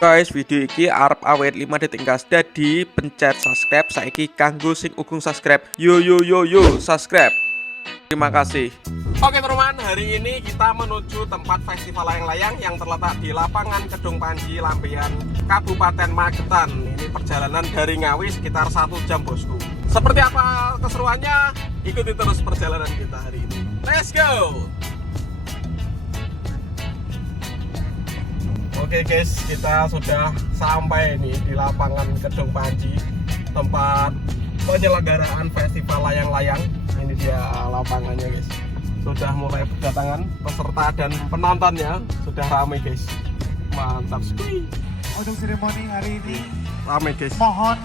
Guys, video iki arep awet 5 detik gas. Dadi pencet subscribe saiki kanggo sing ugung subscribe. Yo subscribe. Terima kasih. Oke teman, hari ini kita menuju tempat festival layang-layang yang terletak di lapangan Kedung Panji, Lampian, Kabupaten Magetan. Ini perjalanan dari Ngawi sekitar 1 jam bosku. Seperti apa keseruannya? Ikuti terus perjalanan kita hari ini. Let's go! Oke guys, kita sudah sampai nih di lapangan Kedung Panji, tempat penyelenggaraan festival layang-layang. Ini dia lapangannya guys. Sudah mulai berdatangan peserta dan penontonnya, sudah ramai guys. Mantap sekali. Untuk seremoni hari ini Ramai guys. mohon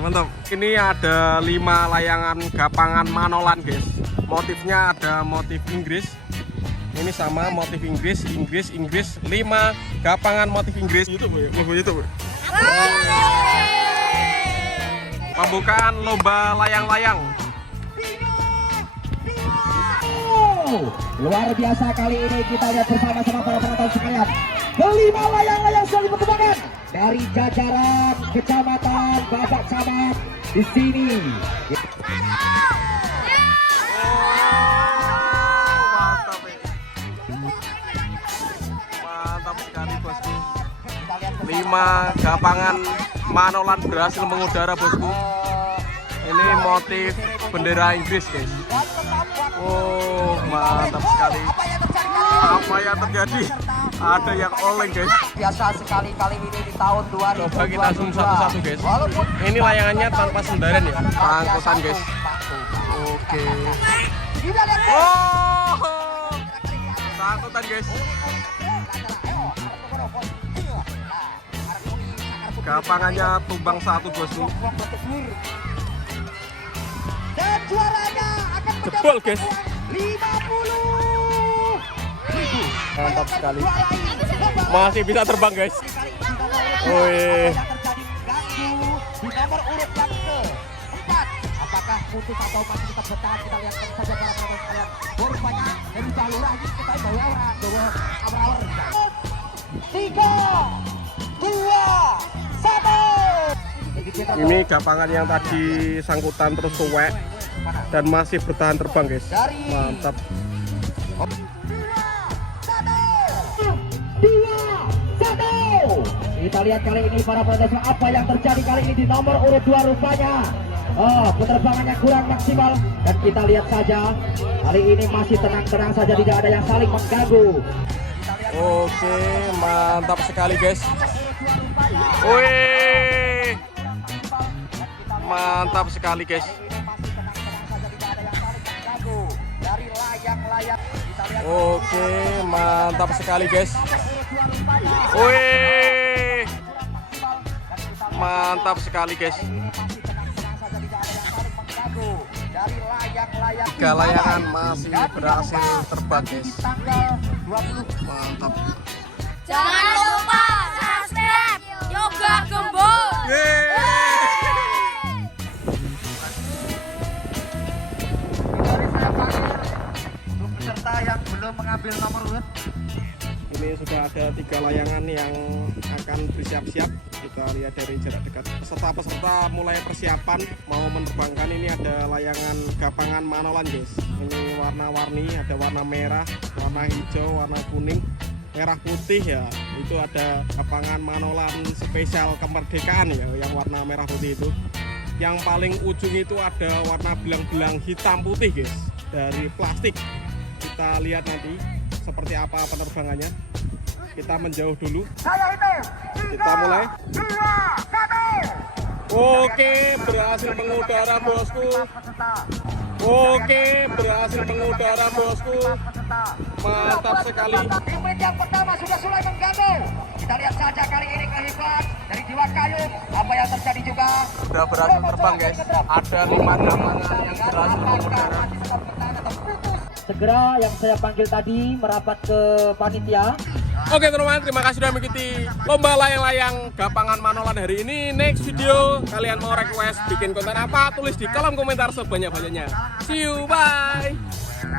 Mantap. Ini ada 5 layangan gapangan manolan guys. Motifnya ada motif Inggris. Ini sama motif Inggris, 5 gapangan motif Inggris. YouTube ya, YouTube. Pembukaan lomba layang-layang. luar biasa kali ini kita lihat bersama-sama para penonton sekalian. Kelima layang-layang sudah dipertemukan dari jajaran kecamatan Babat Camat di sini. Mantap sekali bosku. 5 gapangan manolan berhasil mengudara bosku. Ini motif bendera Inggris guys. Oh mantap sekali. Apa yang terjadi? Ada yang oleng guys. Biasa sekali kali ini di tahun 2022. Coba kita zoom satu-satu guys. Ini layangannya tanpa sendaran ya, angkutan guys. Oke. Oh, angkutan guys. Gapangannya tumbang satu bosku. Dan juaranya akan Jebol guys. 50.000. Mantap sekali. Masih bisa terbang guys. Wih. Di nomor urut yang keempat, apakah putus atau masih tetap bertahan? Kita lihat saja para penonton sekalian. Rupanya dari jalur lagi kita bawa awal-awal. 3, 2, 1. Ini gapangan yang tadi sangkutan terus suwek dan masih bertahan terbang guys. Mantap. 2, 1. Kita lihat kali ini para penonton apa yang terjadi kali ini di nomor urut 2 rupanya. Penerbangannya kurang maksimal dan kita lihat saja kali ini masih tenang-tenang saja, tidak ada yang saling mengganggu. Oke, mantap sekali guys. Wih. Mantap sekali guys. Oke, mantap sekali guys. Wih. Mantap sekali guys. 3 layangan masih berhasil terbang guys. Mantap. Jangan lupa subscribe Yoga Gembul. Untuk peserta yang belum mengambil nomor urut, Ini sudah ada 3 layangan yang akan bersiap-siap. Kita lihat dari jarak dekat. Peserta-peserta mulai persiapan mau menerbangkan. Ini ada layangan gapangan manolan guys. Ini warna-warni, ada warna merah, warna hijau, warna kuning, merah putih ya. Itu ada gapangan manolan spesial kemerdekaan ya, yang warna merah putih itu. Yang paling ujung itu ada warna belang-belang hitam putih guys, dari plastik. Kita lihat nanti seperti apa penerbangannya. Kita menjauh dulu. saya itu. Kita mulai. 2, 1. Oke, berhasil mengudara bosku. Oke, berhasil mengudara bosku. Mantap sekali. Tim yang pertama sudah mulai mengganggu. Kita lihat saja kali ini kehebatan dari Jiwa Kayu. Apa yang terjadi juga? Sudah berhasil terbang guys. Ada 5 gapangan yang berhasil mengudara. Segera yang saya panggil tadi merapat ke panitia. Oke teman-teman, terima kasih sudah mengikuti lomba layang-layang gapangan manolan hari ini. Next video kalian mau request bikin konten apa, tulis di kolom komentar sebanyak-banyaknya. See you, bye.